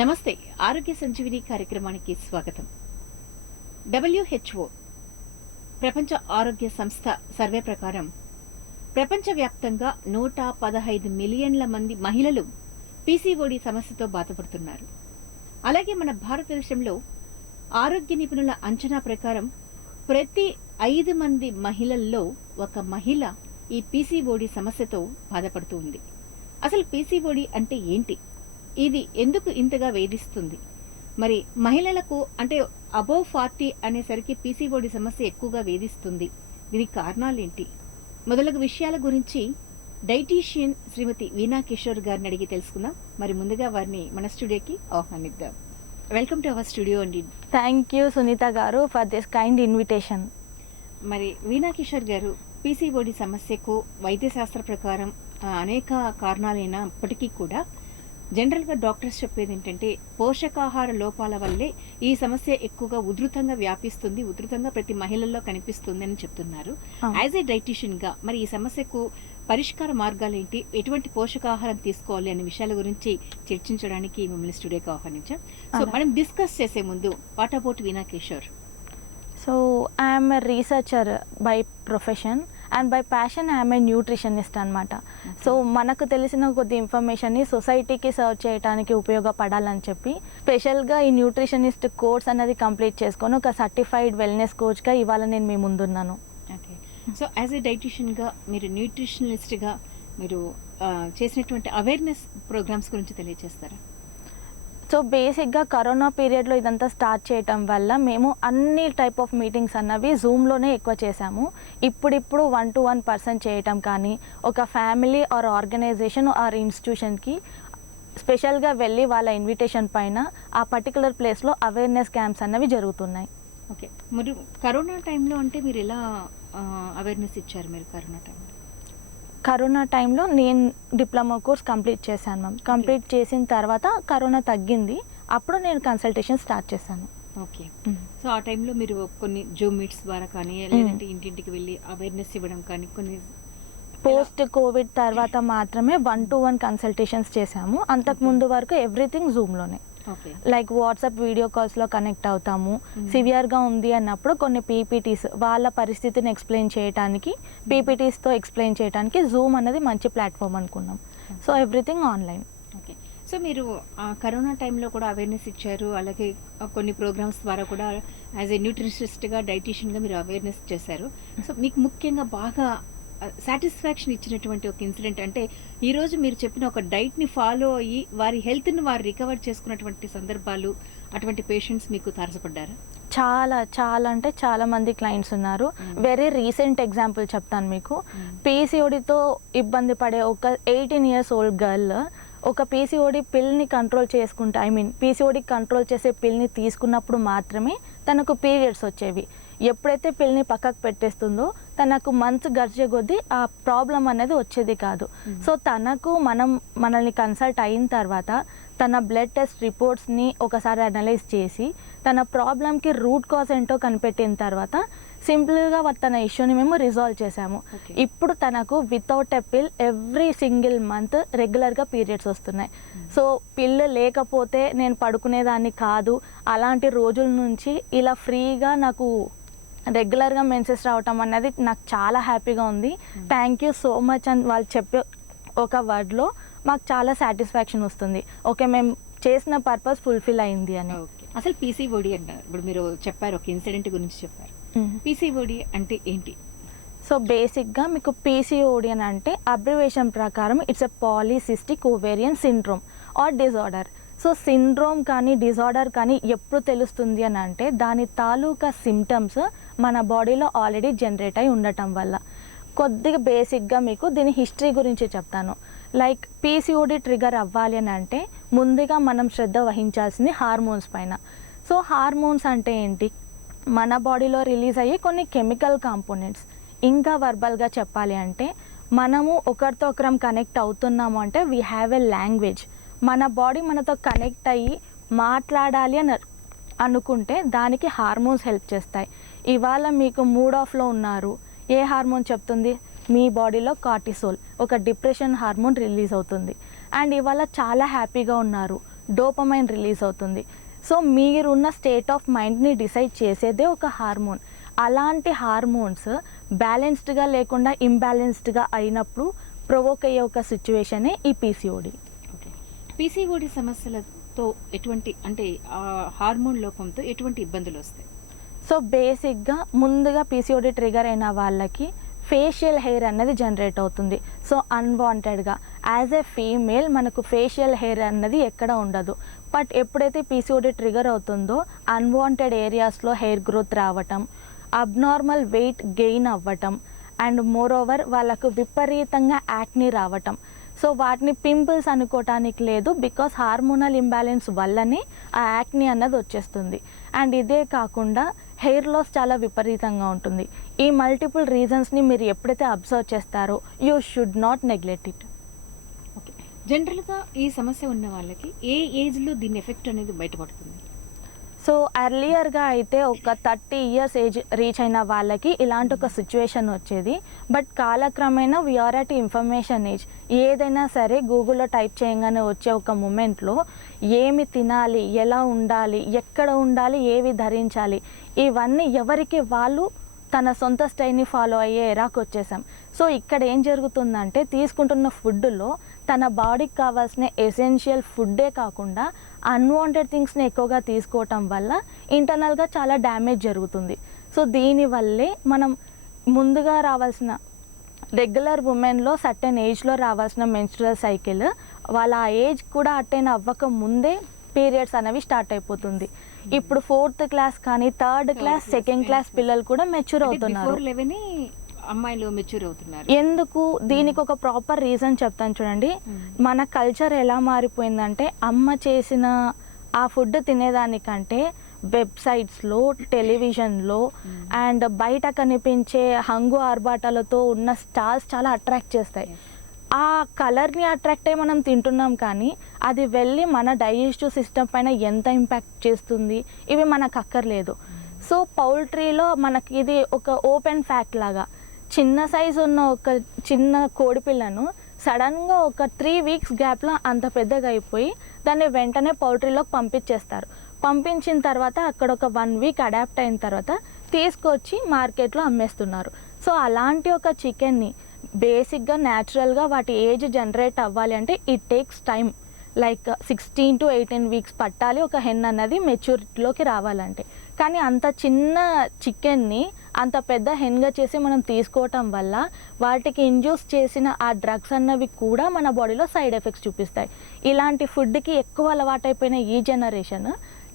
నమస్తే. ఆరోగ్య సంజీవిని కార్యక్రమానికి స్వాగతం. WHO ప్రపంచ ఆరోగ్య సంస్థ సర్వే ప్రకారం ప్రపంచవ్యాప్తంగా 115 మిలియన్ల మంది మహిళలు పీసీఓడి సమస్యతో బాధపడుతున్నారు. అలాగే మన భారతదేశంలో ఆరోగ్య నిపుణుల అంచనా ప్రకారం ప్రతి 5 మంది మహిళల్లో ఒక మహిళ ఈ పీసీఓడి సమస్యతో బాధపడుతూ ఉంది. అసలు పీసీఓడి అంటే ఏంటి? ఇది ఎందుకు ఇంతగా వేధిస్తుంది? మరి మహిళలకు అంటే అబోవ్ 40 అనేసరికి పీసీఓడి సమస్య ఎక్కువగా వేధిస్తుంది. దీనికి కారణాలేంటి? మొదలగు విషయాల గురించి డైటీషియన్ శ్రీమతి వీణా కిషోర్ గారిని అడిగి తెలుసుకుందాం. మరి ముందుగా వారిని మన స్టూడియోకి ఆహ్వానిద్దాం. వెల్కమ్ టు అవర్ స్టూడియో అండి. థ్యాంక్ యూ సునీత గారు ఫర్ దిస్ కైండ్ ఇన్విటేషన్. మరి వీణా కిషోర్ గారు, పీసీఓడి సమస్యకు వైద్యశాస్త్ర ప్రకారం అనేక కారణాలైనప్పటికీ కూడా జనరల్గా డాక్టర్స్ చెప్పేది ఏంటంటే పోషకాహార లోపాల వల్లే ఈ సమస్య ఎక్కువగా ఉధృతంగా వ్యాపిస్తుంది, ఉధృతంగా ప్రతి మహిళల్లో కనిపిస్తుంది అని చెప్తున్నారు. యాజ్ ఏ డైటీషియన్గా మరి ఈ సమస్యకు పరిష్కార మార్గాలు ఏంటి, ఎటువంటి పోషకాహారం తీసుకోవాలి అనే విషయాల గురించి చర్చించడానికి మిమ్మల్ని స్టూడియోకి ఆహ్వానించాం. సో మనం డిస్కస్ చేసే ముందు what about veena Kishore? So I'm a researcher by profession and by passion I'm a nutritionist అనమాట. సో మనకు తెలిసిన కొద్ది ఇన్ఫర్మేషన్ని సొసైటీకి సర్వ్ చేయడానికి ఉపయోగపడాలని చెప్పి స్పెషల్గా ఈ న్యూట్రిషనిస్ట్ కోర్స్ అనేది కంప్లీట్ చేసుకొని ఒక సర్టిఫైడ్ వెల్నెస్ కోచ్గా ఇవాళ నేను మీ ముందున్నాను. ఓకే. సో యాజ్ ఏ డైటీషియన్గా మీరు న్యూట్రిషనిస్ట్గా మీరు చేసినటువంటి అవేర్నెస్ ప్రోగ్రామ్స్ గురించి తెలియజేస్తారా? సో బేసిక్గా కరోనా పీరియడ్లో ఇదంతా స్టార్ట్ చేయటం వల్ల మేము అన్ని టైప్ ఆఫ్ మీటింగ్స్ అన్నవి జూమ్లోనే ఎక్కువ చేశాము. ఇప్పుడు 1-to-1 పర్సన్ చేయటం కానీ ఒక ఫ్యామిలీ ఆర్ ఆర్గనైజేషన్ ఆర్ ఇన్స్టిట్యూషన్కి స్పెషల్గా వెళ్ళి వాళ్ళ ఇన్విటేషన్ పైన ఆ పర్టికులర్ ప్లేస్లో అవేర్నెస్ క్యాంప్స్ అన్నవి జరుగుతున్నాయి. ఓకే. మరి కరోనా టైంలో అంటే మీరు ఎలా అవేర్నెస్ ఇచ్చారు? మీరు కరోనా టైంలో నేను డిప్లొమా కోర్స్ కంప్లీట్ చేశాను మ్యామ్. కంప్లీట్ చేసిన తర్వాత కరోనా తగ్గింది, అప్పుడు నేను కన్సల్టేషన్ స్టార్ట్ చేశాను. ఓకే. సో ఆ టైంలో మీరు కొన్ని జూమ్ మీట్స్ ద్వారా కానీ లేదంటే ఇంటింటికి వెళ్ళి అవేర్నెస్ ఇవ్వడం కానీ కొన్ని పోస్ట్ కోవిడ్ తర్వాత మాత్రమే 1-to-1 కన్సల్టేషన్స్ చేశాము. అంతకుముందు వరకు ఎవ్రీథింగ్ జూమ్లోనే. లైక్ వాట్సాప్ వీడియో కాల్స్లో కనెక్ట్ అవుతాము. సివియర్గా ఉంది అన్నప్పుడు కొన్ని పీపీటీస్ వాళ్ళ పరిస్థితిని ఎక్స్ప్లెయిన్ చేయడానికి, పీపీటీస్తో ఎక్స్ప్లెయిన్ చేయడానికి జూమ్ అనేది మంచి ప్లాట్ఫామ్ అనుకున్నాం. So everything online. Okay. So మీరు కరోనా టైంలో కూడా అవేర్నెస్ ఇచ్చారు, అలాగే కొన్ని ప్రోగ్రామ్స్ ద్వారా కూడా యాజ్ ఏ న్యూట్రిషనిస్ట్గా డైటీషియన్గా మీరు అవేర్నెస్ చేశారు. సో మీకు ముఖ్యంగా బాగా సాటిస్ఫాక్షన్ ఇచ్చినటువంటి ఒక ఇన్సిడెంట్ అంటే ఈరోజు మీరు చెప్పిన ఒక డైట్ని ఫాలో అయ్యి వారి హెల్త్ని వారు రికవర్ చేసుకున్నటువంటి సందర్భాలు, అటువంటి పేషెంట్స్ మీకు తారసపడ్డారా? చాలా అంటే చాలా మంది క్లయింట్స్ ఉన్నారు. వెరీ రీసెంట్ ఎగ్జాంపుల్ చెప్తాను మీకు. పీసీఓడితో ఇబ్బంది పడే ఒక 18 years ఓల్డ్ గర్ల్ ఒక పీసీఓడి పిల్ని కంట్రోల్ చేసుకుంటే పీసీఓడి కంట్రోల్ చేసే పిల్ని తీసుకున్నప్పుడు మాత్రమే తనకు పీరియడ్స్ వచ్చేవి. ఎప్పుడైతే పిల్ని పక్కకు పెట్టేస్తుందో తనకు మంత్స్ గడిచే కొద్దీ ఆ ప్రాబ్లం అనేది వచ్చేది కాదు. సో తనకు మనల్ని కన్సల్ట్ అయిన తర్వాత తన బ్లడ్ టెస్ట్ రిపోర్ట్స్ని ఒకసారి అనలైజ్ చేసి తన ప్రాబ్లంకి రూట్ కాజ్ ఏంటో కనిపెట్టిన తర్వాత సింపుల్గా తన ఇష్యూని మేము రిజాల్వ్ చేసాము. ఇప్పుడు తనకు వితౌట్ ఎ పిల్ ఎవ్రీ సింగిల్ మంత్ రెగ్యులర్గా పీరియడ్స్ వస్తున్నాయి. సో పిల్లు లేకపోతే నేను పడుకునేదాన్ని కాదు, అలాంటి రోజుల నుంచి ఇలా ఫ్రీగా నాకు రెగ్యులర్గా మెన్సెస్ రావటం అన్నది నాకు చాలా హ్యాపీగా ఉంది. థ్యాంక్ యూ సో మచ్ అని వాళ్ళు చెప్పే ఒక వర్డ్లో మాకు చాలా సాటిస్ఫాక్షన్ వస్తుంది. ఓకే, మేము చేసిన పర్పస్ ఫుల్ఫిల్ అయింది అని. అసలు పీసీఓడి అంటారు, ఇప్పుడు మీరు చెప్పారు, ఒక ఇన్సిడెంట్ గురించి చెప్పారు. పీసీఓడి అంటే ఏంటి? సో బేసిక్గా మీకు పీసీఓడి అని అంటే అబ్రివేషన్ ప్రకారం it's a polycystic ovarian syndrome are disorder. So syndrome కానీ డిజార్డర్ కానీ ఎప్పుడు తెలుస్తుంది అని అంటే దాని తాలూకా సిమ్టమ్స్ మన బాడీలో ఆల్రెడీ జనరేట్ అయి ఉండటం వల్ల. కొద్దిగా బేసిక్గా మీకు దీని హిస్టరీ గురించి చెప్తాను. లైక్ పీసీఓడి ట్రిగర్ అవ్వాలి అని అంటే ముందుగా మనం శ్రద్ధ వహించాల్సింది హార్మోన్స్ పైన. సో హార్మోన్స్ అంటే ఏంటి? మన బాడీలో రిలీజ్ అయ్యే కొన్ని కెమికల్ కాంపోనెంట్స్. ఇంకా వర్బల్గా చెప్పాలి అంటే మనము ఒకరితో ఒకరం కనెక్ట్ అవుతున్నాము అంటే వీ హ్యావ్ ఎ లాంగ్వేజ్. మన బాడీ మనతో కనెక్ట్ అయ్యి మాట్లాడాలి అని అనుకుంటే దానికి హార్మోన్స్ హెల్ప్ చేస్తాయి. ఇవాళ మీకు మూడ్ ఆఫ్లో ఉన్నారు, ఏ హార్మోన్ చెప్తుంది? మీ బాడీలో కార్టిసోల్, ఒక డిప్రెషన్ హార్మోన్ రిలీజ్ అవుతుంది. అండ్ ఇవాళ చాలా హ్యాపీగా ఉన్నారు, డోపమైన్ రిలీజ్ అవుతుంది. సో మీరున్న స్టేట్ ఆఫ్ మైండ్ని డిసైడ్ చేసేదే ఒక హార్మోన్. అలాంటి హార్మోన్స్ బ్యాలెన్స్డ్గా లేకుండా ఇంబ్యాలెన్స్డ్గా అయినప్పుడు ప్రొవోక్ అయ్యే ఒక సిచ్యువేషనే ఈ పీసీఓడి. ఓకే. పీసీఓడి సమస్యలతో ఎటువంటి అంటే హార్మోన్ లోపంతో ఎటువంటి ఇబ్బందులు వస్తాయి? సో బేసిక్గా ముందుగా పీసీఓడి ట్రిగర్ అయిన వాళ్ళకి ఫేషియల్ హెయిర్ అన్నది జనరేట్ అవుతుంది. సో అన్వాంటెడ్గా యాజ్ ఏ ఫీమేల్ మనకు ఫేషియల్ హెయిర్ అన్నది ఎక్కడ ఉండదు. బట్ ఎప్పుడైతే పీసీఓడి ట్రిగర్ అవుతుందో అన్వాంటెడ్ ఏరియాస్లో హెయిర్ గ్రోత్ రావటం, అబ్నార్మల్ వెయిట్ గెయిన్ అవ్వటం, అండ్ మోర్ ఓవర్ వాళ్ళకు విపరీతంగా యాక్ని రావటం. సో వాటిని పింపుల్స్ అనుకోవటానికి లేదు, బికాస్ హార్మోనల్ ఇంబ్యాలెన్స్ వల్లనే ఆ యాక్ని అన్నది వచ్చేస్తుంది. అండ్ ఇదే కాకుండా హెయిర్ లాస్ చాలా విపరీతంగా ఉంటుంది. ఈ మల్టిపుల్ రీజన్స్ని మీరు ఎప్పుడైతే అబ్జర్వ్ చేస్తారో you should not neglect it. Okay. జనరల్గా ఈ సమస్య ఉన్న వాళ్ళకి ఏ ఏజ్లో దీని ఎఫెక్ట్ అనేది బయటపడుతుంది? సో ఎర్లియర్గా అయితే ఒక 30 ఇయర్స్ ఏజ్ రీచ్ అయిన వాళ్ళకి ఇలాంటి ఒక సిచ్యువేషన్ వచ్చేది. బట్ కాలక్రమేణా వీఆర్ అట్ ఇన్ఫర్మేషన్ ఏజ్. ఏదైనా సరే గూగుల్లో టైప్ చేయగానే వచ్చే ఒక మూమెంట్లో ఏమి తినాలి, ఎలా ఉండాలి, ఎక్కడ ఉండాలి, ఏవి ధరించాలి, ఇవన్నీ ఎవరికి వాళ్ళు తన సొంత స్టైల్ని ఫాలో అయ్యే ఎరాకు వచ్చేసాం. సో ఇక్కడ ఏం జరుగుతుందంటే తీసుకుంటున్న ఫుడ్లో తన బాడీకి కావాల్సిన ఎసెన్షియల్ ఫుడ్డే కాకుండా అన్వాంటెడ్ థింగ్స్ని ఎక్కువగా తీసుకోవటం వల్ల ఇంటర్నల్గా చాలా డ్యామేజ్ జరుగుతుంది. సో దీనివల్లే మనం ముందుగా రావాల్సిన రెగ్యులర్ ఉమెన్లో సర్టెన్ ఏజ్లో రావాల్సిన మెన్స్ట్రువల్ సైకిల్ వాళ్ళ ఆ ఏజ్ కూడా అటైన్ అవ్వక ముందే పీరియడ్స్ అనేవి స్టార్ట్ అయిపోతుంది. ఇప్పుడు 4th క్లాస్ కానీ 3rd క్లాస్ 2nd క్లాస్ పిల్లలు కూడా మెచ్యూర్ అవుతున్నారు. అమ్మాయిలు మెచ్యూర్ అవుతున్నారు. ఎందుకు? దీనికి ఒక ప్రాపర్ రీజన్ చెప్తాను చూడండి. మన కల్చర్ ఎలా మారిపోయిందంటే అమ్మ చేసిన ఆ ఫుడ్ తినేదానికంటే వెబ్సైట్స్లో, టెలివిజన్లో అండ్ బయట కనిపించే హంగు ఆర్భాటాలతో ఉన్న స్టార్స్ చాలా అట్రాక్ట్ చేస్తాయి. ఆ కలర్ని అట్రాక్ట్ అయ్యి మనం తింటున్నాం, కానీ అది వెళ్ళి మన డైజెస్టివ్ సిస్టమ్ పైన ఎంత ఇంపాక్ట్ చేస్తుంది ఇవి మనకు అక్కర్లేదు. సో పౌల్ట్రీలో మనకి ఇది ఒక ఓపెన్ ఫ్యాక్ట్ లాగా, చిన్న సైజు ఉన్న ఒక చిన్న కోడిపిల్లను సడన్గా ఒక 3 వీక్స్ గ్యాప్లో అంత పెద్దగా అయిపోయి దాన్ని వెంటనే పౌల్ట్రీలోకి పంపించేస్తారు. పంపించిన తర్వాత అక్కడ ఒక 1 వీక్ అడాప్ట్ అయిన తర్వాత తీసుకొచ్చి మార్కెట్లో అమ్మేస్తున్నారు. సో అలాంటి ఒక చికెన్ని బేసిక్గా న్యాచురల్గా వాటి ఏజ్ జనరేట్ అవ్వాలి అంటే it takes time. Like 16 to 18 weeks పట్టాలి ఒక హెన్ అన్నది మెచ్యూరిటీలోకి రావాలంటే. కానీ అంత చిన్న చికెన్ని అంత పెద్ద హెన్గా చేసి మనం తీసుకోవటం వల్ల వాటికి ఇండ్యూస్ చేసిన ఆ డ్రగ్స్ అన్నవి కూడా మన బాడీలో సైడ్ ఎఫెక్ట్స్ చూపిస్తాయి. ఇలాంటి ఫుడ్కి ఎక్కువ అలవాటైపోయిన ఈ జనరేషన్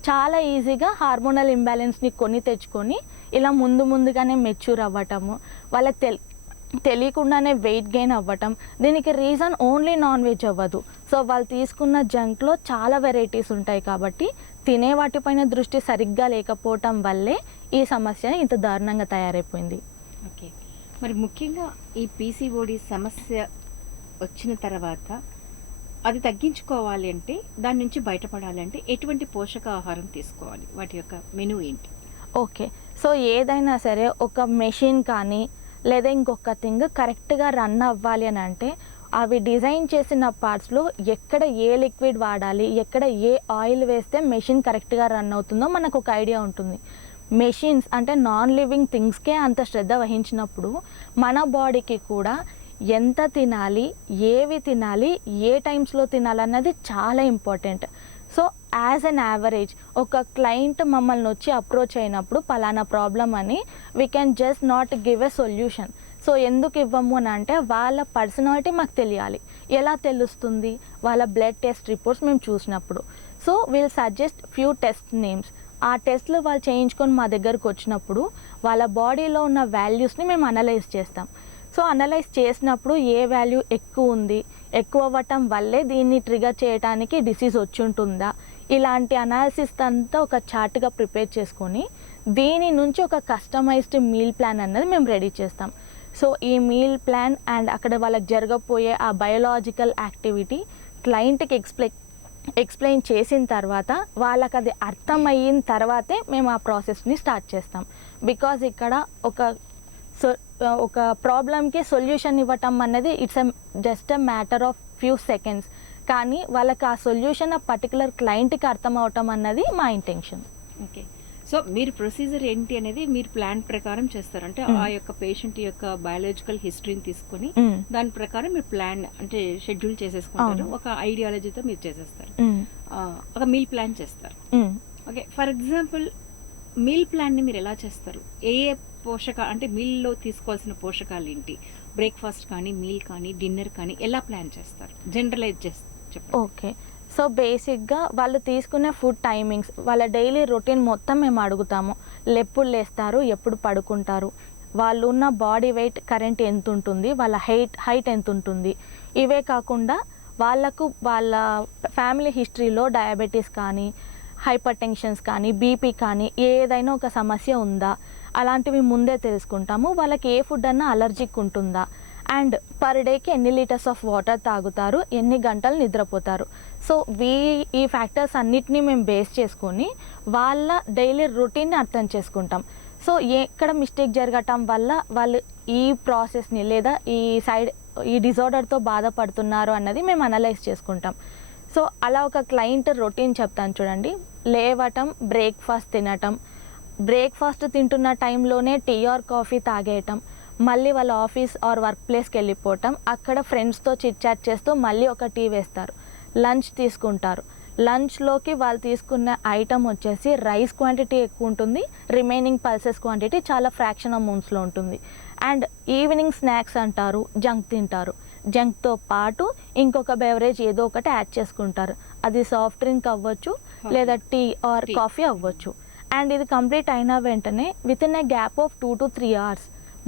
చాలా ఈజీగా హార్మోనల్ ఇంబ్యాలెన్స్ని కొని తెచ్చుకొని ఇలా ముందుగానే మెచ్యూర్ అవ్వటము, వాళ్ళకి తెలియకుండానే వెయిట్ గెయిన్ అవ్వటం. దీనికి రీజన్ ఓన్లీ నాన్ వెజ్ అవ్వదు. సో వాళ్ళు తీసుకున్న జంక్లో చాలా వెరైటీస్ ఉంటాయి కాబట్టి తినే వాటిపైన దృష్టి సరిగ్గా లేకపోవటం వల్లే ఈ సమస్య ఇంత దారుణంగా తయారైపోయింది. ఓకే. మరి ముఖ్యంగా ఈ పీసీఓడి సమస్య వచ్చిన తర్వాత అది తగ్గించుకోవాలి అంటే, దాని నుంచి బయటపడాలి అంటే ఎటువంటి పోషకాహారం తీసుకోవాలి? వాటి యొక్క మెనూ ఏంటి? ఓకే. సో ఏదైనా సరే ఒక మెషిన్ కానీ లేదా ఇంకొక థింగ్ కరెక్ట్గా రన్ అవ్వాలి అని అంటే అవి డిజైన్ చేసిన పార్ట్స్లో ఎక్కడ ఏ లిక్విడ్ వాడాలి, ఎక్కడ ఏ ఆయిల్ వేస్తే మెషిన్ కరెక్ట్గా రన్ అవుతుందో మనకు ఒక ఐడియా ఉంటుంది. మెషిన్స్ అంటే నాన్ లివింగ్ థింగ్స్కే అంత శ్రద్ధ వహించినప్పుడు మన బాడీకి కూడా ఎంత తినాలి, ఏవి తినాలి, ఏ టైమ్స్లో తినాలన్నది చాలా important. So as an average ఒక క్లయింట్ మమ్మల్ని వచ్చి అప్రోచ్ అయినప్పుడు పలానా ప్రాబ్లం అని we can just not give a solution. So ఎందుకు ఇవ్వము అని అంటే వాళ్ళ పర్సనాలిటీ మాకు తెలియాలి. ఎలా తెలుస్తుంది? వాళ్ళ బ్లడ్ టెస్ట్ రిపోర్ట్స్ మేము చూసినప్పుడు. So we'll suggest few test names. ఆ టెస్ట్లు వాళ్ళు చేయించుకొని మా దగ్గరకు వచ్చినప్పుడు వాళ్ళ బాడీలో ఉన్న వాల్యూస్ని మేము అనలైజ్ చేస్తాం. సో అనలైజ్ చేసినప్పుడు ఏ వాల్యూ ఎక్కువ ఉంది, ఎక్కువ అవ్వటం వల్లే దీన్ని ట్రిగర్ చేయడానికి డిసీజ్ వచ్చి ఉంటుందా, ఇలాంటి అనాలిసిస్ అంతా ఒక చార్ట్గా ప్రిపేర్ చేసుకొని దీని నుంచి ఒక కస్టమైజ్డ్ మీల్ ప్లాన్ అన్నది మేము రెడీ చేస్తాం. సో ఈ మీల్ ప్లాన్ అండ్ అక్కడ వాళ్ళకి జరగబోయే ఆ బయోలాజికల్ యాక్టివిటీ క్లయింట్కి ఎక్స్ప్లెయిన్ చేసిన తర్వాత వాళ్ళకి అది అర్థమయిన తర్వాతే మేము ఆ ప్రాసెస్ని స్టార్ట్ చేస్తాం. బికాజ్ ఇక్కడ ఒక ప్రాబ్లమ్కి సొల్యూషన్ ఇవ్వటం అన్నది it's just a matter of few seconds. కానీ వాళ్ళకి ఆ సొల్యూషన్ ఆ పర్టికులర్ క్లయింట్కి అర్థం అవటం అన్నది మా ఇంటెన్షన్. ఓకే. సో మీరు ప్రొసీజర్ ఏంటి అనేది మీరు ప్లాన్ ప్రకారం చేస్తారు. అంటే ఆ యొక్క పేషెంట్ యొక్క బయాలజికల్ హిస్టరీని తీసుకొని దాని ప్రకారం మీరు ప్లాన్ అంటే షెడ్యూల్ చేసేసుకుంటారు. ఒక ఐడియాలజీతో మీరు చేసేస్తారు. ఒక మీల్ ప్లాన్ చేస్తారు. ఓకే. ఫర్ ఎగ్జాంపుల్ మీల్ ప్లాన్ని మీరు ఎలా చేస్తారు? ఏ ఏ అంటే మీల్లో తీసుకోవాల్సిన పోషకాలు ఏంటి? బ్రేక్ఫాస్ట్ కానీ, మీల్ కానీ, డిన్నర్ కానీ ఎలా ప్లాన్ చేస్తారు? జనరలైజ్ చేసి చెప్పండి. ఓకే. సో బేసిక్గా వాళ్ళు తీసుకునే ఫుడ్ టైమింగ్స్, వాళ్ళ డైలీ రొటీన్ మొత్తం మేము అడుగుతాము. ఎప్పుడు లేస్తారు, ఎప్పుడు పడుకుంటారు, వాళ్ళు ఉన్న బాడీ వెయిట్ కరెంట్ ఎంత ఉంటుంది, వాళ్ళ హైట్ ఎంత ఉంటుంది. ఇవే కాకుండా వాళ్ళకు వాళ్ళ ఫ్యామిలీ హిస్టరీలో డయాబెటీస్ కానీ, హైపర్ టెన్షన్స్ కానీ, బీపీ కానీ ఏదైనా ఒక సమస్య ఉందా, అలాంటివి ముందే తెలుసుకుంటాము. వాళ్ళకి ఏ ఫుడ్ అన్నా అలర్జిక్ ఉంటుందా, అండ్ పర్ డేకి ఎన్ని లీటర్స్ ఆఫ్ వాటర్ తాగుతారు, ఎన్ని గంటలు నిద్రపోతారు. సో ఈ ఫ్యాక్టర్స్ అన్నిటినీ మేము బేస్ చేసుకొని వాళ్ళ డైలీ రొటీన్ని అర్థం చేసుకుంటాం. సో ఎక్కడ మిస్టేక్ జరగటం వల్ల వాళ్ళు ఈ ప్రాసెస్ని లేదా ఈ డిజార్డర్తో బాధపడుతున్నారు అన్నది మేము అనలైజ్ చేసుకుంటాం. సో అలా ఒక క్లయింట్ రొటీన్ చెప్తాను చూడండి. లేవటం, బ్రేక్ఫాస్ట్ తినటం, బ్రేక్ఫాస్ట్ తింటున్న టైంలోనే టీ ఆర్ కాఫీ తాగేయటం, మళ్ళీ వాళ్ళ ఆఫీస్ ఆర్ వర్క్ ప్లేస్కి వెళ్ళిపోవటం, అక్కడ ఫ్రెండ్స్తో చిట్ చాట్ చేస్తూ మళ్ళీ ఒక టీ వేస్తారు, లంచ్ తీసుకుంటారు. లంచ్లోకి వాళ్ళు తీసుకున్న ఐటమ్ వచ్చేసి రైస్ క్వాంటిటీ ఎక్కువ ఉంటుంది, రిమైనింగ్ పల్సెస్ క్వాంటిటీ చాలా ఫ్రాక్షన్ అమౌంట్స్లో ఉంటుంది. అండ్ ఈవినింగ్ స్నాక్స్ అంటారు, జంక్ తింటారు. జంక్తో పాటు ఇంకొక బెవరేజ్ ఏదో ఒకటి యాడ్ చేసుకుంటారు. అది సాఫ్ట్ డ్రింక్ అవ్వచ్చు లేదా టీ ఆర్ కాఫీ అవ్వచ్చు. అండ్ ఇది కంప్లీట్ అయిన వెంటనే with in a gap of 2 to 3 hours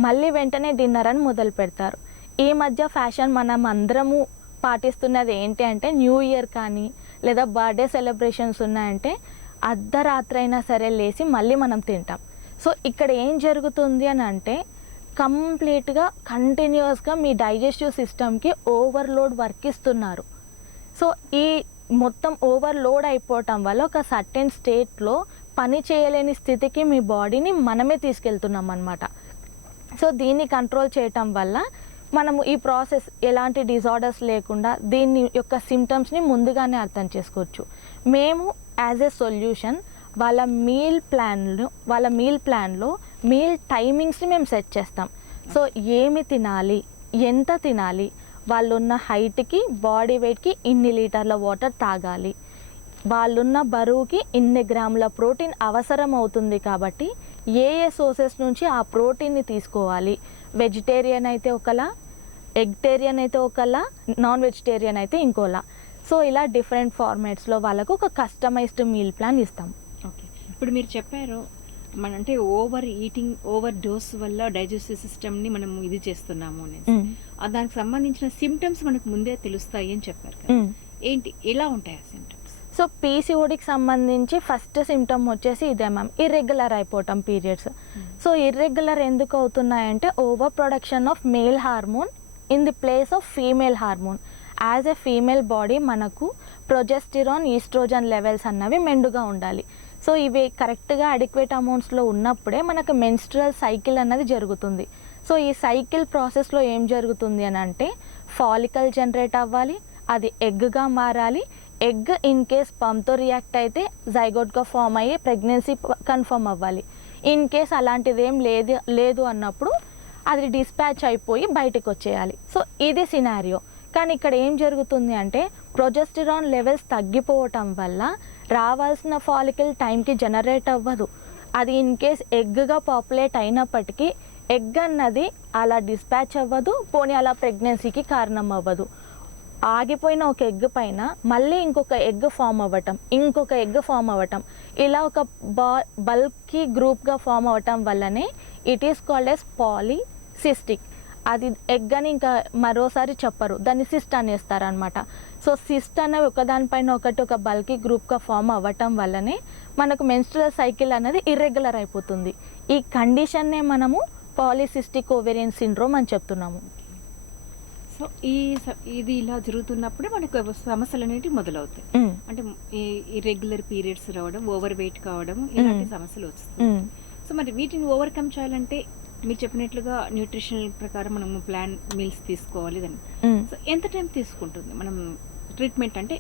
మళ్ళీ వెంటనే డిన్నర్ అని మొదలు పెడతారు. ఈ మధ్య ఫ్యాషన్ మనం అందరము పాటిస్తున్నది ఏంటి అంటే, న్యూ ఇయర్ కానీ లేదా బర్త్డే సెలబ్రేషన్స్ ఉన్నాయంటే అర్ధరాత్రి అయినా సరే లేచి మళ్ళీ మనం తింటాం. సో ఇక్కడ ఏం జరుగుతుంది అని అంటే, కంప్లీట్గా కంటిన్యూస్గా మీ డైజెస్టివ్ సిస్టమ్కి ఓవర్లోడ్ వర్క్ ఇస్తున్నారు. సో ఈ మొత్తం ఓవర్లోడ్ అయిపోవటం వల్ల ఒక సర్టెన్ స్టేట్లో పని చేయలేని స్థితికి మీ బాడీని మనమే తీసుకెళ్తున్నాం అన్నమాట. సో దీన్ని కంట్రోల్ చేయటం వల్ల మనము ఈ ప్రాసెస్ ఎలాంటి డిజార్డర్స్ లేకుండా దీని యొక్క సిమ్టమ్స్ని ముందుగానే అర్థం చేసుకోవచ్చు. మేము యాజ్ ఏ సొల్యూషన్ వాళ్ళ మీల్ ప్లాన్లో మీల్ టైమింగ్స్ని మేము సెట్ చేస్తాం. సో ఏమి తినాలి, ఎంత తినాలి, వాళ్ళున్న హైట్కి బాడీ వెయిట్కి ఇన్ని లీటర్ల వాటర్ తాగాలి, వాళ్ళున్న బరువుకి ఇన్ని గ్రాముల ప్రోటీన్ అవసరం అవుతుంది. కాబట్టి ఏ సోర్సెస్ నుంచి ఆ ప్రోటీన్ని తీసుకోవాలి, వెజిటేరియన్ అయితే ఒకలా, ఎగ్టేరియన్ అయితే ఒకలా, నాన్ వెజిటేరియన్ అయితే ఇంకోలా. సో ఇలా డిఫరెంట్ ఫార్మాట్స్లో వాళ్ళకు ఒక కస్టమైజ్డ్ మీల్ ప్లాన్ ఇస్తాం. ఓకే. ఇప్పుడు మీరు చెప్పారు అంటే ఓవర్ ఈటింగ్, ఓవర్ డోస్ వల్ల డైజెస్టివ్ సిస్టమ్ని మనం ఇది చేస్తున్నాము అనేసి. దానికి సంబంధించిన సిమ్టమ్స్ మనకు ముందే తెలుస్తాయి అని చెప్పారు కదా. ఏంటి, ఎలా ఉంటాయి ఆ సిమ్టమ్స్? సో పీసీఓడికి సంబంధించి ఫస్ట్ సిమ్టమ్ వచ్చేసి ఇదే మ్యామ్, ఇర్రెగ్యులర్ అయిపోవటం పీరియడ్స్. సో ఇర్రెగ్యులర్ ఎందుకు అవుతున్నాయంటే, over production of male hormone in the place of female hormone. As a female body మనకు ప్రొజెస్టిరాన్, ఈస్ట్రోజన్ లెవెల్స్ అన్నవి మెండుగా ఉండాలి. సో ఇవి కరెక్ట్గా అడిక్వేట్ అమౌంట్స్లో ఉన్నప్పుడే మనకు మెన్స్ట్రువల్ సైకిల్ అన్నది జరుగుతుంది. సో ఈ సైకిల్ ప్రాసెస్లో ఏం జరుగుతుంది అని అంటే, ఫాలికల్ జనరేట్ అవ్వాలి, అది ఎగ్గా మారాలి. ఎగ్ ఇన్ కేస్ పంప్తో రియాక్ట్ అయితే జైగోట్గా ఫామ్ అయ్యి ప్రెగ్నెన్సీ కన్ఫర్మ్ అవ్వాలి. ఇన్ కేస్ అలాంటిది ఏం లేదు అన్నప్పుడు అది డిస్పాచ్ అయిపోయి బయటకు వచ్చేయాలి. సో ఇది సినారియో. కానీ ఇక్కడ ఏం జరుగుతుంది అంటే, ప్రొజెస్టిరాన్ లెవెల్స్ తగ్గిపోవటం వల్ల రావాల్సిన ఫాలికల్ టైంకి జనరేట్ అవ్వదు. అది ఇన్ కేస్ ఎగ్గా పాపులేట్ అయినప్పటికీ ఎగ్ అన్నది అలా డిస్పాచ్ అవ్వదు, పోనీ అలా ప్రెగ్నెన్సీకి కారణం అవ్వదు. ఆగిపోయిన ఒక ఎగ్ పైన మళ్ళీ ఇంకొక ఎగ్ ఫామ్ అవ్వటం, ఇంకొక ఎగ్ ఫామ్ అవ్వటం, ఇలా ఒక బల్కీ గ్రూప్గా ఫామ్ అవ్వటం వల్లనే it is called as polycystic. అది ఎగ్ అని ఇంకా మరోసారి చెప్పరు, దాన్ని సిస్ట్ అనేస్తారు అనమాట. సో సిస్ట్ అనేవి ఒకదానిపైన ఒకటి ఒక బల్కీ గ్రూప్గా ఫామ్ అవ్వటం వల్లనే మనకు మెన్స్ట్రువల్ సైకిల్ అనేది ఇర్రెగ్యులర్ అయిపోతుంది. ఈ కండిషన్నే మనము పాలీసిస్టిక్ ఓవేరియన్ సిండ్రోమ్ అని చెప్తున్నాము. సో ఇది ఇలా జరుగుతున్నప్పుడే మనకు సమస్యలు అనేవి మొదలవుతాయి. అంటే ఇర్రెగ్యులర్ పీరియడ్స్ రావడం, ఓవర్ వెయిట్ కావడం, ఇలాంటి సమస్యలు వస్తాయి. సో మరి వీటిని ఓవర్కమ్ చేయాలంటే మీరు చెప్పినట్లుగా న్యూట్రిషనల్ ప్రకారం మనము ప్లాన్ మీల్స్ తీసుకోవాలి. దాన్ని సో ఎంత టైం తీసుకుంటుంది మనం ట్రీట్మెంట్ అంటే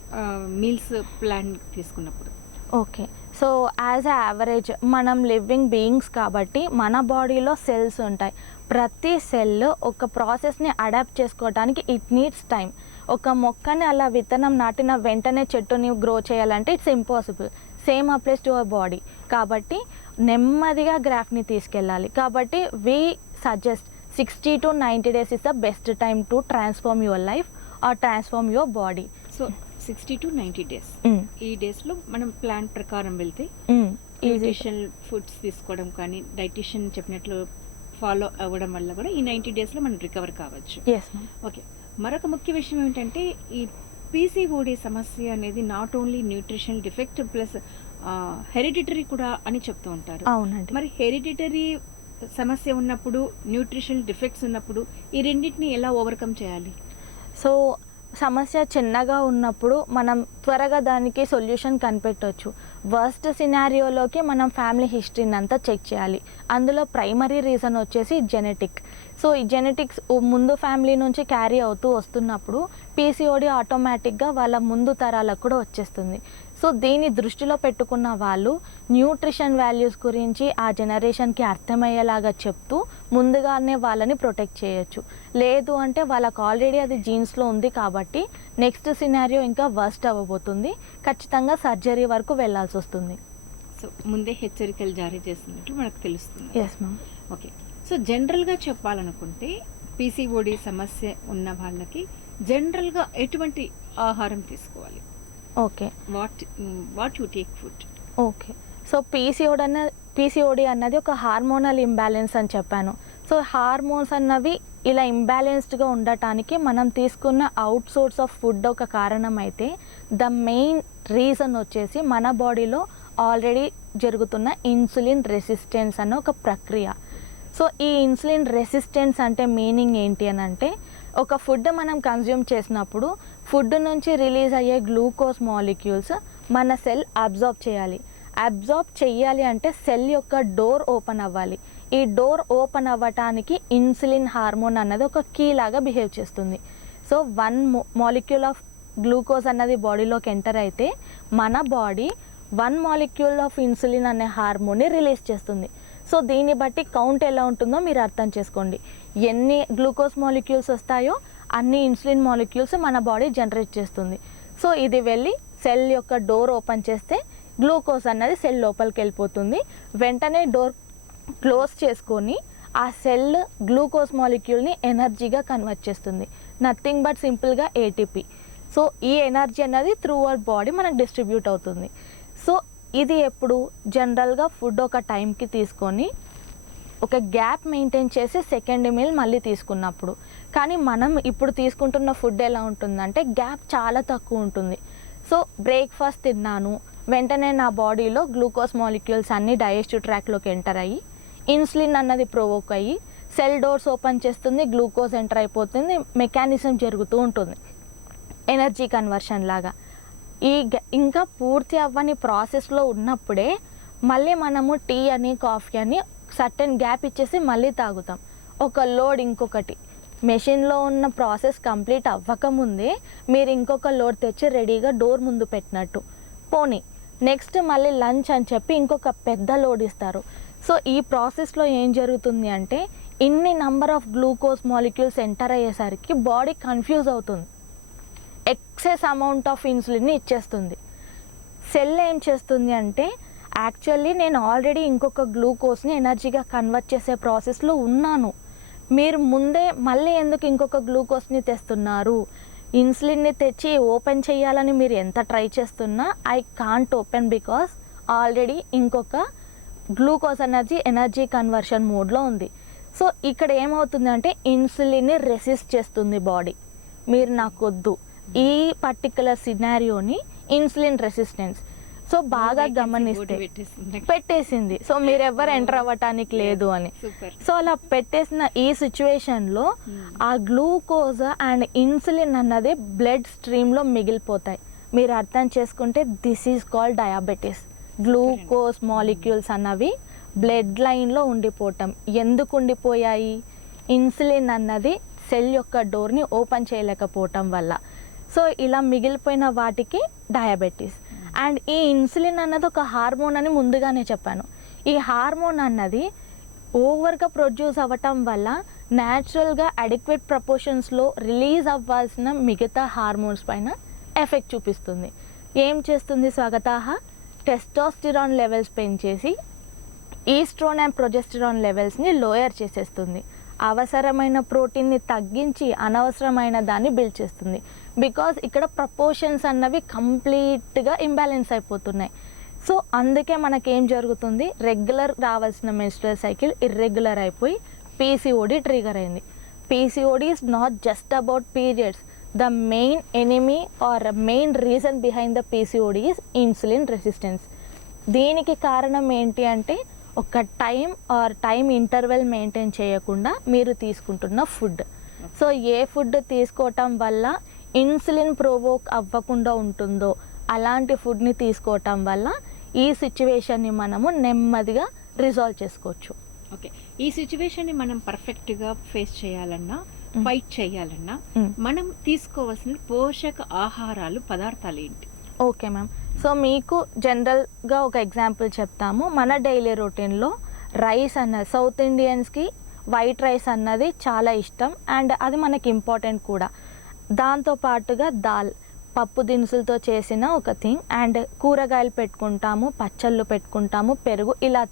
మీల్స్ ప్లాన్ తీసుకున్నప్పుడు? Okay. So as a average మనం లివింగ్ బీయింగ్స్ కాబట్టి మన బాడీలో సెల్స్ ఉంటాయి. ప్రతి సెల్ ఒక ప్రాసెస్ని అడాప్ట్ చేసుకోవడానికి ఇట్ నీడ్స్ టైం. ఒక మొక్కని అలా విత్తనం నాటిన వెంటనే చెట్టుని గ్రో చేయాలంటే it's impossible. Same applies to our body. కాబట్టి నెమ్మదిగా గ్రాఫ్ని తీసుకెళ్ళాలి. కాబట్టి we suggest 60 to 90 days is the best time to transform your life or transform your body. So 60 to 90 days. ఈ డేస్లో మనం ప్లాన్ ప్రకారం వెళ్తే న్యూట్రిషనల్ ఫుడ్స్ తీసుకోవడం కానీ డైటీషియన్ చెప్పినట్లు ఫాలో అవ్వడం వల్ల కూడా ఈ 90 డేస్లో మనం రికవర్ కావచ్చు. Yes ma'am. ఓకే. మరొక ముఖ్య విషయం ఏంటంటే ఈ పీసీఓడి సమస్య అనేది not only nutritional defect plus hereditary కూడా అని చెప్తూ ఉంటారు. అవునండి. మరి హెరిడిటరీ సమస్య ఉన్నప్పుడు, న్యూట్రిషనల్ డిఫెక్ట్స్ ఉన్నప్పుడు ఈ రెండింటిని ఎలా ఓవర్కమ్ చేయాలి? సో సమస్య చిన్నగా ఉన్నప్పుడు మనం త్వరగా దానికి సొల్యూషన్ కనిపెట్టవచ్చు. వర్స్ట్ సినారియోలోకి మనం ఫ్యామిలీ హిస్టరీని అంతా చెక్ చేయాలి. అందులో ప్రైమరీ రీజన్ వచ్చేసి జెనెటిక్. సో ఈ జెనెటిక్స్ ముందు ఫ్యామిలీ నుంచి క్యారీ అవుతూ వస్తున్నప్పుడు పీసీఓడి ఆటోమేటిక్గా వాళ్ళ ముందు తరాలకు కూడా వచ్చేస్తుంది. సో దీన్ని దృష్టిలో పెట్టుకున్న వాళ్ళు న్యూట్రిషన్ వాల్యూస్ గురించి ఆ జనరేషన్కి అర్థమయ్యేలాగా చెప్తూ ముందుగానే వాళ్ళని ప్రొటెక్ట్ చేయొచ్చు. లేదు అంటే వాళ్ళకు ఆల్రెడీ అది జీన్స్లో ఉంది కాబట్టి నెక్స్ట్ సినారియో ఇంకా వర్స్ట్ అవ్వబోతుంది. ఖచ్చితంగా సర్జరీ వరకు వెళ్ళాల్సి వస్తుంది. సో ముందే హెచ్చరికలు జారీ చేస్తున్నట్లు మనకు తెలుస్తుంది. Yes ma'am. ఓకే. సో జనరల్గా చెప్పాలనుకుంటే పీసీఓడి సమస్య ఉన్న వాళ్ళకి జనరల్గా ఎటువంటి ఆహారం తీసుకోవాలి? Okay. What you take food? Okay. So PCOD అన్నది ఒక హార్మోనల్ ఇంబ్యాలెన్స్ అని చెప్పాను. సో హార్మోన్స్ అన్నవి ఇలా ఇంబ్యాలెన్స్డ్గా ఉండటానికి మనం తీసుకున్న అవుట్ సోర్స్ ఆఫ్ ఫుడ్ ఒక కారణం అయితే ద మెయిన్ రీజన్ వచ్చేసి మన బాడీలో ఆల్రెడీ జరుగుతున్న ఇన్సులిన్ రెసిస్టెన్స్ అన్న ఒక ప్రక్రియ. సో ఈ ఇన్సులిన్ రెసిస్టెన్స్ అంటే మీనింగ్ ఏంటి అని అంటే ఒక ఫుడ్ మనం కన్జ్యూమ్ చేసినప్పుడు ఫుడ్ నుంచి రిలీజ్ అయ్యే గ్లూకోజ్ మాలిక్యూల్స్ మన సెల్ అబ్జార్బ్ చేయాలి. అబ్జార్బ్ చేయాలి అంటే సెల్ యొక్క డోర్ ఓపెన్ అవ్వాలి. ఈ డోర్ ఓపెన్ అవ్వటానికి ఇన్సులిన్ హార్మోన్ అన్నది ఒక కీ లాగా బిహేవ్ చేస్తుంది. సో 1 మాలిక్యూల్ ఆఫ్ గ్లూకోజ్ అన్నది బాడీలోకి ఎంటర్ అయితే మన బాడీ 1 మాలిక్యూల్ ఆఫ్ ఇన్సులిన్ అనే హార్మోన్ని రిలీజ్ చేస్తుంది. సో దీన్ని బట్టి కౌంట్ ఎలా ఉంటుందో మీరు అర్థం చేసుకోండి. ఎన్ని గ్లూకోజ్ మాలిక్యూల్స్ వస్తాయో అన్ని ఇన్సులిన్ మాలిక్యూల్స్ మన బాడీ జనరేట్ చేస్తుంది. సో ఇది వెళ్ళి సెల్ యొక్క డోర్ ఓపెన్ చేస్తే గ్లూకోజ్ అన్నది సెల్ లోపలికి వెళ్ళిపోతుంది. వెంటనే డోర్ క్లోజ్ చేసుకొని ఆ సెల్ గ్లూకోజ్ మాలిక్యూల్ని ఎనర్జీగా కన్వర్ట్ చేస్తుంది. నథింగ్ బట్ సింపుల్గా ఏటీపీ. సో ఈ ఎనర్జీ అన్నది త్రూ అవర్ బాడీ మనకు డిస్ట్రిబ్యూట్ అవుతుంది. సో ఇది ఎప్పుడు జనరల్గా ఫుడ్ ఒక టైంకి తీసుకొని ఒక గ్యాప్ మెయింటైన్ చేసి సెకండ్ మీల్ మళ్ళీ తీసుకున్నప్పుడు. కానీ మనం ఇప్పుడు తీసుకుంటున్న ఫుడ్ ఎలా ఉంటుందంటే గ్యాప్ చాలా తక్కువ ఉంటుంది. సో బ్రేక్ఫాస్ట్ తిన్నాను, వెంటనే నా బాడీలో గ్లూకోజ్ మాలిక్యూల్స్ అన్నీ డైజెస్టివ్ ట్రాక్లోకి ఎంటర్ అయ్యి ఇన్సులిన్ అన్నది ప్రొవోక్ అయ్యి సెల్ డోర్స్ ఓపెన్ చేస్తుంది, గ్లూకోజ్ ఎంటర్ అయిపోతుంది, మెకానిజం జరుగుతూ ఉంటుంది ఎనర్జీ కన్వర్షన్ లాగా. ఇంకా పూర్తి అవ్వని ప్రాసెస్లో ఉన్నప్పుడే మళ్ళీ మనము టీ అని కాఫీ అని సర్టెన్ గ్యాప్ ఇచ్చేసి మళ్ళీ తాగుతాం. ఒక లోడ్ ఇంకొకటి మెషిన్లో ఉన్న ప్రాసెస్ కంప్లీట్ అవ్వకముందే మీరు ఇంకొక లోడ్ తెచ్చి రెడీగా డోర్ ముందు పెట్టినట్టు. పోనీ నెక్స్ట్ మళ్ళీ లంచ్ అని చెప్పి ఇంకొక పెద్ద లోడ్ ఇస్తారు. సో ఈ ప్రాసెస్లో ఏం జరుగుతుంది అంటే ఇన్ని number of glucose molecules enter అయ్యేసరికి బాడీ కన్ఫ్యూజ్ అవుతుంది. ఎక్సెస్ అమౌంట్ ఆఫ్ ఇన్సులిన్ని ఇచ్చేస్తుంది. సెల్ ఏం చేస్తుంది అంటే యాక్చువల్లీ నేను ఆల్రెడీ ఇంకొక గ్లూకోజ్ని ఎనర్జీగా కన్వర్ట్ చేసే ప్రాసెస్లో ఉన్నాను, మీరు ముందే మళ్ళీ ఎందుకు ఇంకొక గ్లూకోజ్ని తెస్తున్నారు? ఇన్సులిన్ని తెచ్చి ఓపెన్ చేయాలని మీరు ఎంత ట్రై చేస్తున్నా I can't open because already ఇంకొక గ్లూకోజ్ ఎనర్జీ కన్వర్షన్ మోడ్లో ఉంది. సో ఇక్కడ ఏమవుతుందంటే ఇన్సులిన్ని రెసిస్ట్ చేస్తుంది బాడీ. మీరు నాకు వద్దు, ఈ పర్టికులర్ సినారియోని ఇన్సులిన్ రెసిస్టెన్స్. సో బాగా గమనిస్తే పెట్టేసింది. సో మీరెవ్వరు ఎంటర్ అవ్వటానికి లేదు అని. సో అలా పెట్టేసిన ఈ సిచ్యువేషన్లో ఆ గ్లూకోజ్ అండ్ ఇన్సులిన్ అన్నది బ్లడ్ స్ట్రీమ్లో మిగిలిపోతాయి. మీరు అర్థం చేసుకుంటే this is called diabetes. Glucose molecules అన్నవి బ్లడ్ లైన్లో ఉండిపోవటం. ఎందుకు ఉండిపోయాయి? ఇన్సులిన్ అన్నది సెల్ యొక్క డోర్ని ఓపెన్ చేయలేకపోవటం వల్ల. సో ఇలా మిగిలిపోయిన వాటికి డయాబెటీస్. అండ్ ఈ ఇన్సులిన్ అన్నది ఒక హార్మోన్ అని ముందుగానే చెప్పాను. ఈ హార్మోన్ అన్నది ఓవర్గా ప్రొడ్యూస్ అవ్వటం వల్ల న్యాచురల్గా అడిక్వేట్ ప్రపోర్షన్స్లో రిలీజ్ అవ్వాల్సిన మిగతా హార్మోన్స్ పైన ఎఫెక్ట్ చూపిస్తుంది. ఏం చేస్తుంది స్వాగతాహ? టెస్టోస్టిరాన్ లెవెల్స్ పెంచేసి ఈస్ట్రోన్ అండ్ ప్రొజెస్టిరాన్ లెవెల్స్ని లోయర్ చేసేస్తుంది. అవసరమైన ప్రోటీన్ని తగ్గించి అనవసరమైన దాన్ని బిల్డ్ చేస్తుంది. బికాజ్ ఇక్కడ ప్రపోర్షన్స్ అన్నవి కంప్లీట్గా ఇంబ్యాలెన్స్ అయిపోతున్నాయి. సో అందుకే మనకేం జరుగుతుంది, రెగ్యులర్ రావాల్సిన మెన్స్ట్రువల్ సైకిల్ ఇర్రెగ్యులర్ అయిపోయి పీసీఓడి ట్రిగర్ అయింది. PCOD is not just about periods. The main enemy or main reason behind the PCOD is insulin resistance. దీనికి కారణం ఏంటి అంటే ఒక టైం ఇంటర్వెల్ మెయింటైన్ చేయకుండా మీరు తీసుకుంటున్న ఫుడ్. సో ఏ ఫుడ్ తీసుకోవటం వల్ల ఇన్సులిన్ ప్రొవోక్ అవ్వకుండా ఉంటుందో అలాంటి ఫుడ్ని తీసుకోవటం వల్ల ఈ సిచ్యువేషన్ని మనము నెమ్మదిగా రిజాల్వ్ చేసుకోవచ్చు. ఓకే, ఈ సిచ్యువేషన్ని మనం పర్ఫెక్ట్గా ఫేస్ చేయాలన్నా, ఫైట్ చేయాలన్నా మనం తీసుకోవాల్సిన పోషక ఆహారాలు, పదార్థాలు ఏంటి? Okay ma'am. సో మీకు జనరల్గా ఒక ఎగ్జాంపుల్ చెప్తాము. మన డైలీ రొటీన్లో రైస్ అన్నది సౌత్ ఇండియన్స్కి వైట్ రైస్ అన్నది చాలా ఇష్టం అండ్ అది మనకి ఇంపార్టెంట్ కూడా. దాంతోపాటుగా దాల్, పప్పు దినుసులతో చేసిన ఒక థింగ్. అండ్ కూరగాయలు పెట్టుకుంటాము, పచ్చళ్ళు పెట్టుకుంటాము, పెరుగు ఇలా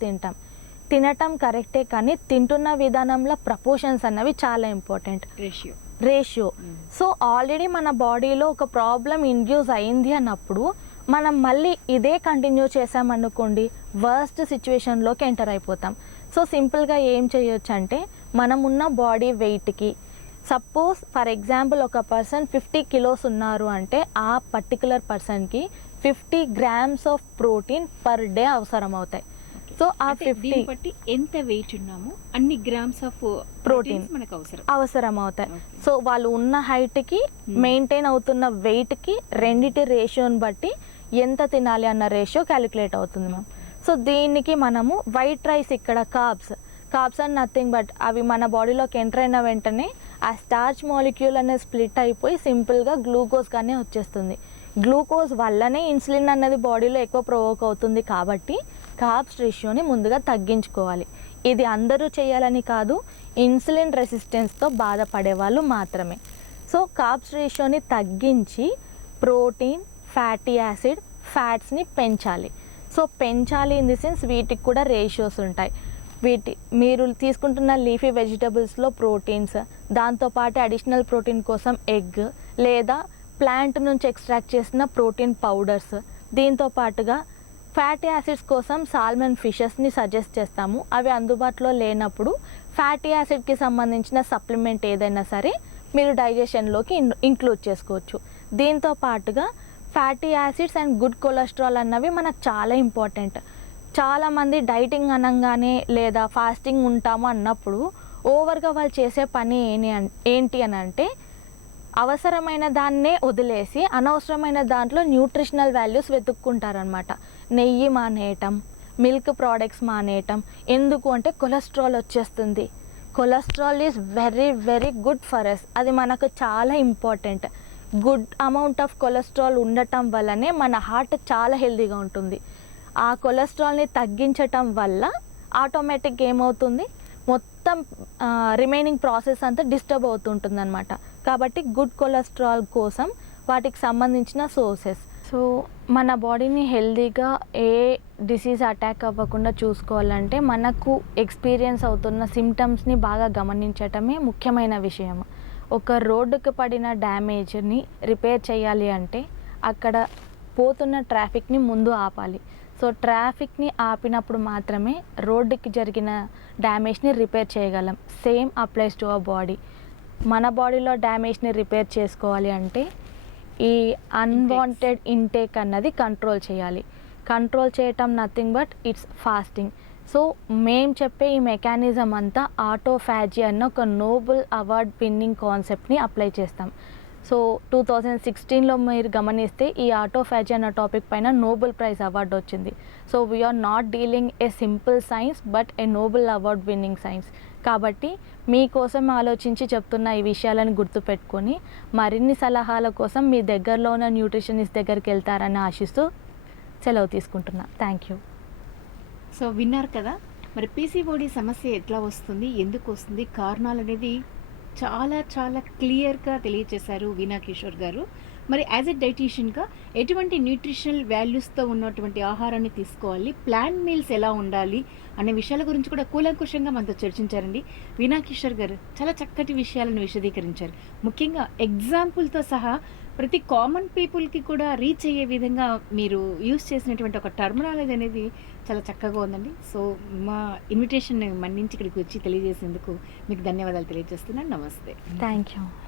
తినటం కరెక్టే, కానీ తింటున్న విధానంలో ప్రపోర్షన్స్ అన్నవి చాలా ఇంపార్టెంట్. రేషియో. సో ఆల్రెడీ మన బాడీలో ఒక ప్రాబ్లం ఇండ్యూస్ అయింది అన్నప్పుడు మనం మళ్ళీ ఇదే కంటిన్యూ చేసామనుకోండి, వర్స్ట్ సిచ్యువేషన్లోకి ఎంటర్ అయిపోతాం. సో సింపుల్గా ఏం చేయొచ్చు అంటే మనం ఉన్న బాడీ వెయిట్కి, సపోజ్ ఫర్ ఎగ్జాంపుల్ ఒక పర్సన్ 50 కిలోస్ ఉన్నారు అంటే ఆ పర్టికులర్ పర్సన్కి 50 grams of protein per day అవసరం అవుతాయి. సో ఆ 50 బట్టి ఎంత వెయిట్ ఉన్నామో అన్ని గ్రామ్స్ ఆఫ్ ప్రోటీన్ మనకు అవసరం అవుతాయి. సో వాళ్ళు ఉన్న హైట్కి మెయింటైన్ అవుతున్న వెయిట్కి రెండిటి రేషియోని బట్టి ఎంత తినాలి అన్న రేషియో క్యాలిక్యులేట్ అవుతుంది మ్యామ్. సో దీనికి మనము వైట్ రైస్, ఇక్కడ కార్బ్స్ అండ్ నథింగ్ బట్ అవి మన బాడీలోకి ఎంటర్ అయిన వెంటనే ఆ స్టార్చ్ మాలిక్యూల్ అనేది స్ప్లిట్ అయిపోయి సింపుల్గా గ్లూకోజ్గానే వచ్చేస్తుంది. గ్లూకోజ్ వల్లనే ఇన్సులిన్ అన్నది బాడీలో ఎక్కువ ప్రొవోక్ అవుతుంది. కాబట్టి కార్బ్స్ రేషియోని ముందుగా తగ్గించుకోవాలి. ఇది అందరూ చేయాలని కాదు, ఇన్సులిన్ రెసిస్టెన్స్తో బాధపడే వాళ్ళు మాత్రమే. సో కార్బ్స్ రేషియోని తగ్గించి ప్రోటీన్, ఫ్యాటీ యాసిడ్, ఫ్యాట్స్ని పెంచాలి. సో పెంచాలి ఇన్ ది సెన్స్ వీటికి కూడా రేషియోస్ ఉంటాయి. మీరు తీసుకుంటున్న లీఫీ వెజిటబుల్స్లో ప్రోటీన్స్, దాంతోపాటు అడిషనల్ ప్రోటీన్ కోసం ఎగ్ లేదా ప్లాంట్ నుంచి ఎక్స్ట్రాక్ట్ చేసిన ప్రోటీన్ పౌడర్స్, దీంతో పాటుగా ఫ్యాటీ యాసిడ్స్ కోసం సాల్మన్ ఫిషెస్ని సజెస్ట్ చేస్తాము. అవి అందుబాటులో లేనప్పుడు ఫ్యాటీ యాసిడ్కి సంబంధించిన సప్లిమెంట్ ఏదైనా సరే మీరు డైజెషన్లోకి ఇంక్లూడ్ చేసుకోవచ్చు. దీంతో పాటుగా fatty acids and good cholesterol అన్నవి మనకు చాలా ఇంపార్టెంట్. చాలామంది డైటింగ్ అనగానే లేదా ఫాస్టింగ్ ఉంటాము అన్నప్పుడు ఓవర్గా వాళ్ళు చేసే పని ఏంటి అని అంటే అవసరమైన దాన్నే వదిలేసి అనవసరమైన దాంట్లో న్యూట్రిషనల్ వాల్యూస్ వెతుక్కుంటారనమాట. నెయ్యి మానేయటం, మిల్క్ ప్రోడక్ట్స్ మానేయటం. ఎందుకు అంటే కొలెస్ట్రాల్ వచ్చేస్తుంది. Cholesterol is very very good for us. అది మనకు చాలా important. Good amount of cholesterol ఉండటం వల్లనే మన హార్ట్ చాలా హెల్తీగా ఉంటుంది. ఆ కొలెస్ట్రాల్ని తగ్గించటం వల్ల ఆటోమేటిక్గా ఏమవుతుంది, మొత్తం రిమైనింగ్ ప్రాసెస్ అంతా డిస్టర్బ్ అవుతుంటుంది అనమాట. కాబట్టి గుడ్ కొలెస్ట్రాల్ కోసం వాటికి సంబంధించిన సోర్సెస్. సో మన బాడీని హెల్తీగా ఏ డిసీజ్ అటాక్ అవ్వకుండా చూసుకోవాలంటే మనకు ఎక్స్పీరియన్స్ అవుతున్న సిమ్టమ్స్ని బాగా గమనించటమే ముఖ్యమైన విషయం. ఒక రోడ్డుకి పడిన డ్యామేజ్ని రిపేర్ చేయాలి అంటే అక్కడ పోతున్న ట్రాఫిక్ని ముందు ఆపాలి. సో ట్రాఫిక్ని ఆపినప్పుడు మాత్రమే రోడ్డుకి జరిగిన డ్యామేజ్ని రిపేర్ చేయగలం. Same applies to our body. మన బాడీలో డ్యామేజ్ని రిపేర్ చేసుకోవాలి అంటే ఈ అన్వాంటెడ్ ఇంటేక్ అన్నది కంట్రోల్ చేయాలి. కంట్రోల్ చేయటం nothing but it's fasting. So మేము చెప్పే ఈ మెకానిజం అంతా ఆటోఫాజీ అన్న ఒక నోబెల్ అవార్డ్ విన్నింగ్ కాన్సెప్ట్ని అప్లై చేస్తాం. సో 2016లో మీరు గమనిస్తే ఈ ఆటోఫాజీ అన్న టాపిక్ పైన నోబెల్ ప్రైజ్ అవార్డు వచ్చింది. So we're not dealing a simple science but a Nobel award winnowing science. కాబట్టి మీకోసం ఆలోచించి చెప్తున్న ఈ విషయాలను గుర్తుపెట్టుకొని మరిన్ని సలహాల కోసం మీ దగ్గరలో ఉన్న న్యూట్రిషనిస్ట్ దగ్గరికి వెళ్తారని ఆశిస్తూ సెలవు తీసుకుంటున్నా. Thank you. సో విన్నారు కదా, మరి పీసీఓడి సమస్య ఎట్లా వస్తుంది, ఎందుకు వస్తుంది, కారణాలు అనేది చాలా చాలా క్లియర్గా తెలియచేశారు వీణా కిషోర్ గారు. మరి యాజ్ ఎ డైటీషియన్గా ఎటువంటి న్యూట్రిషనల్ వాల్యూస్తో ఉన్నటువంటి ఆహారాన్ని తీసుకోవాలి, ప్లాంట్ మీల్స్ ఎలా ఉండాలి అనే విషయాల గురించి కూడా కూలంకుషంగా మనతో చర్చించారండి వీణా కిషోర్ గారు. చాలా చక్కటి విషయాలను విశదీకరించారు. ముఖ్యంగా ఎగ్జాంపుల్తో సహా ప్రతి కామన్ పీపుల్కి కూడా రీచ్ అయ్యే విధంగా మీరు యూస్ చేసినటువంటి ఒక టర్మినాలజీ అనేది చాలా చక్కగా ఉందండి. సో మా ఇన్విటేషన్ మన్నించి ఇక్కడికి వచ్చి తెలియజేసేందుకు మీకు ధన్యవాదాలు తెలియజేస్తున్నాను. నమస్తే. Thank you.